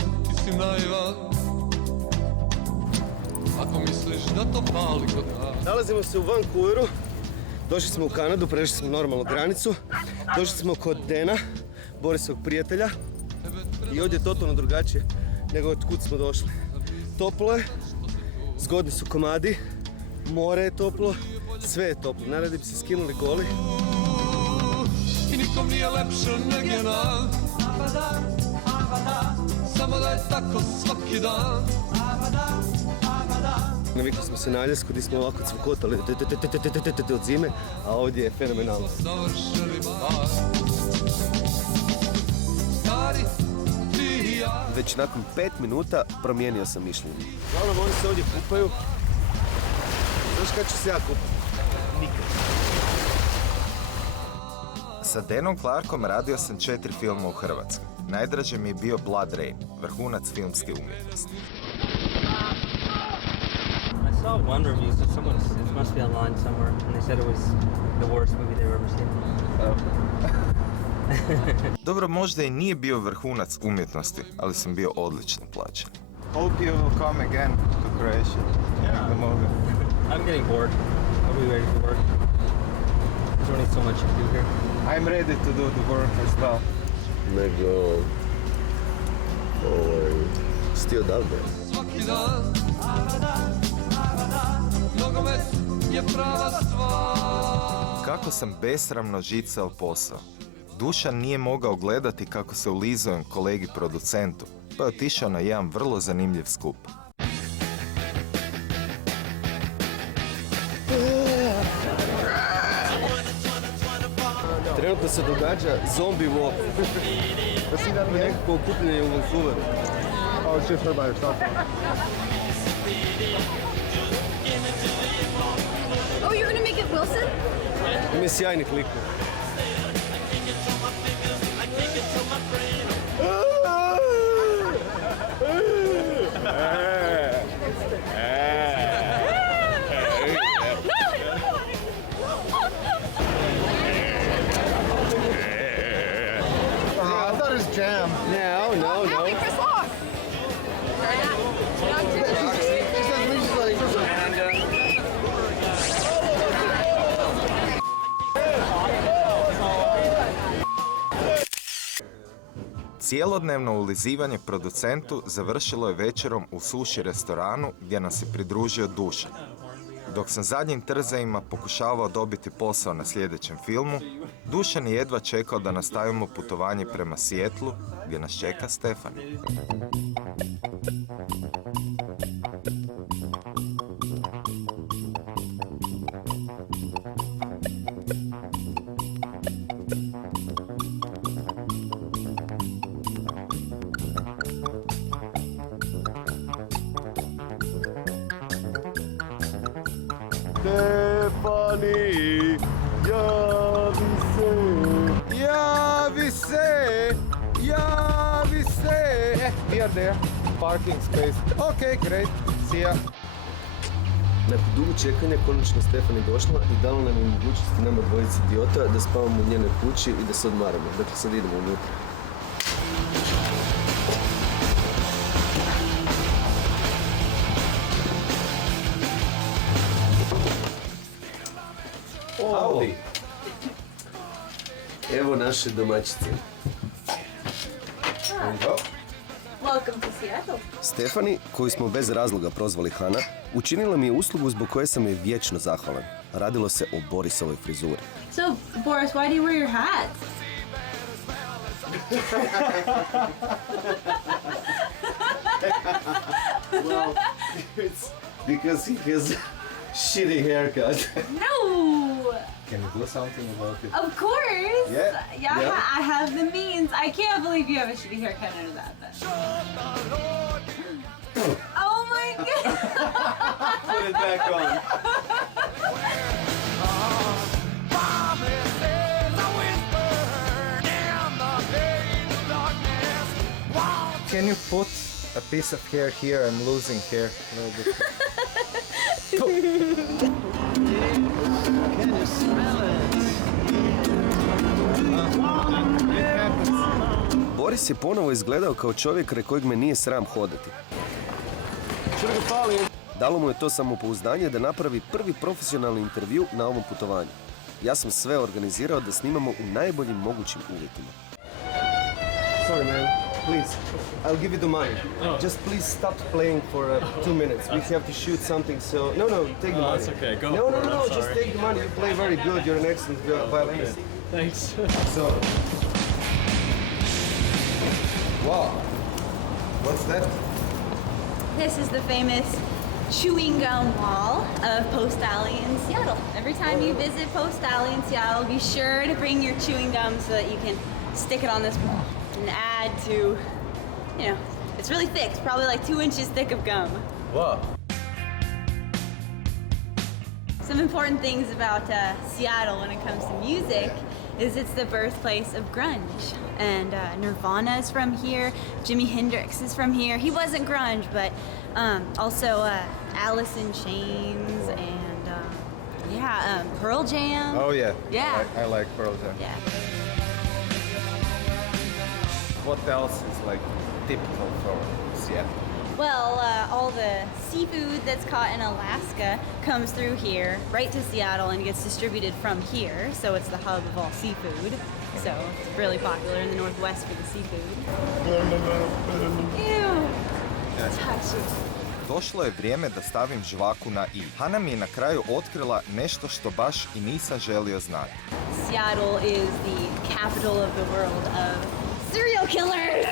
ti si naivan. Ako misliš da to pali kod nas. Nalazimo se u Vancouveru, došli smo u Kanadu, prešli smo normalnu granicu, došli smo kod Dena, Borisovog prijatelja i ovdje je totalno drugačije nego od kud smo došli. Toplo je, zgodni su komadi, more je toplo, sve je toplo. Najradije bi se skinuli goli. I nikom nije lepše negdje nas. Samo da je tako svaki dan. Navikli smo se na Aljasku gdje smo ovako cvokotali od zime, a ovdje je fenomenalno. Savršeni bar. Stari, ti i ja. Već nakon 5 minuta promijenio sam mišljenje. Uglavnom oni se ovdje kupaju. Znaš kada ću se ja kupati? Nikad. Sa Denom Clarkom radio sam 4 filma u Hrvatskoj. Najdraže mi je bio Blood Rain, vrhunac filmske umjetnosti. I saw one review, so someone, it must be online somewhere, and they said it was the worst movie they've ever seen. Dobro, možda i nije bio vrhunac umjetnosti, ali sam bio odlično plaćen. Hope you will come again to Croatia. Yeah. The movie. I'm getting bored. I'll be ready for work. There's only so much to do here. I'm ready to do the work as well. Nego... Still down there. Svaki dan. Nogomet je prava stvar. Kako sam besramno žicao posao. Dušan nije mogao gledati kako se ulizujem kolegi producentu, pa je otišao na jedan vrlo zanimljiv skup. Trenutno se događa zombie walk. Da si da nekako okupljenje u Vancouveru. Oh, it's just her by herself. Oh, you're gonna make it Wilson? Ima je sjajnih likova. I thought it was jam. No. Happy Chris Lock! Cijelodnevno ulizivanje producentu završilo je večerom u suši restoranu gdje nas je pridružio Dušan. Dok sam zadnjim trzajima pokušavao dobiti posao na sljedećem filmu, Dušan je jedva čekao da nastavimo putovanje prema Sijetlu gdje nas čeka Stefani. Stefani, javi se. We are there. Parking space. Okay, great. See ya. Nakon dugo čekanja konačno Stefani došla i dala nam je mogućnosti nama dvojici idiota da spavamo u njenoj kući i da se odmaramo. Dakle, sad idemo unutra. Howdy. Evo naše domaćice. Welcome to Seattle. Stefani, koju smo bez razloga prozvali Hana, učinila mi je uslugu zbog koje sam je vječno zahvalan. Radilo se o Borisovoj frizuri. So, Boris, why do you wear your hat? Well, it's because he has shitty haircut. No! Can you do something about it? Of course! Yeah. I have the means. I can't believe you have a shitty haircut under that then. Oh my god! Put it back on. Can you put a piece of hair here? I'm losing hair a little bit. Can you smell it? It happens. Boris je ponovo izgledao kao čovjek kraj kojeg me nije sram hodati. Dalo mu je to samopouzdanje da napravi prvi profesionalni intervju na ovom putovanju. Ja sam sve organizirao da snimamo u najboljim mogućim uvjetima. Sorry man, please, I'll give you the money. Just please stop playing for 2 minutes. We have to shoot something, so... No, take the money. It's okay, go No, for it, I'm just sorry. take the money. You play very good, you're an excellent violinist. Thanks. So... Wow. What's that? This is the famous chewing gum wall of Post Alley in Seattle. Every time you visit Post Alley in Seattle, be sure to bring your chewing gum so that you can stick it on this wall and add to, you know, it's really thick. It's probably like 2 inches thick of gum. Wow. Some important things about Seattle when it comes to music is it's the birthplace of grunge. And Nirvana is from here, Jimi Hendrix is from here. He wasn't grunge, but also Alice in Chains and Pearl Jam. Oh yeah. Yeah. I like Pearl Jam. Yeah. What else is like typical for Seattle? Well, all the seafood that's caught in Alaska comes through here, right to Seattle, and gets distributed from here. So it's the hub of all seafood. So it's really popular in the Northwest for the seafood. Ew. Touch it. Došlo je vrijeme da stavim žvaku na i. Hana mi je na kraju otkrila nešto što baš i nisam želio znati. Seattle is the capital of the world of serial killers.